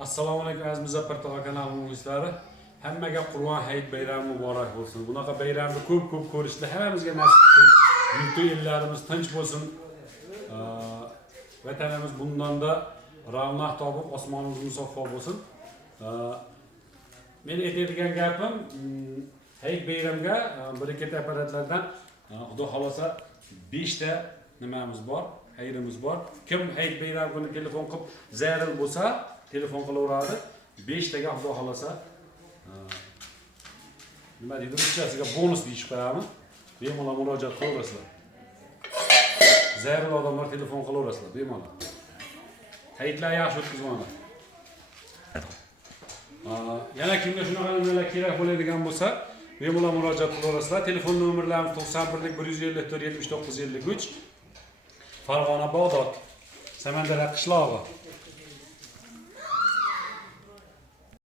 Assalomu alaykum aziz Muzaffar tog'a kanali muxlislari. Hammaga Qur'on hayit bayrami muborak bo'lsin. Bunaqa bayramni ko'p ko'rishni hammamizga nasib qilsin. Yurtda ellarimiz tinch bo'lsin. Vatanimiz bundanda ravnaq topib, osmonimiz musaffo bo'lsin. Men aytadigan gapim hayit bayramga bir-ikkita apparatlardan Xudo xolasa 5 ta nimamiz bor, hayrimiz bor. Kim hayit bayram kuni telefon qilib zaril bo'lsa, telefon qilaveradi. 5 taga Xudo xolasa nima deydi, uchasiga bonus deyib qo'yamiz. Bemalol murojaat qilaverasizlar. Zaril odamlar telefon qilaverasizlar bemalol. Hayitlar yaxshi o'tkazinglar. Yana kimga shunaqa nimalar kerak bo'ladigan bo'lsa, bemalol murojaat qilaverasizlar. Telefon nomerlarimiz 91 154 79 53. Farg'ona Bog'dod, Samandar qishlog'i.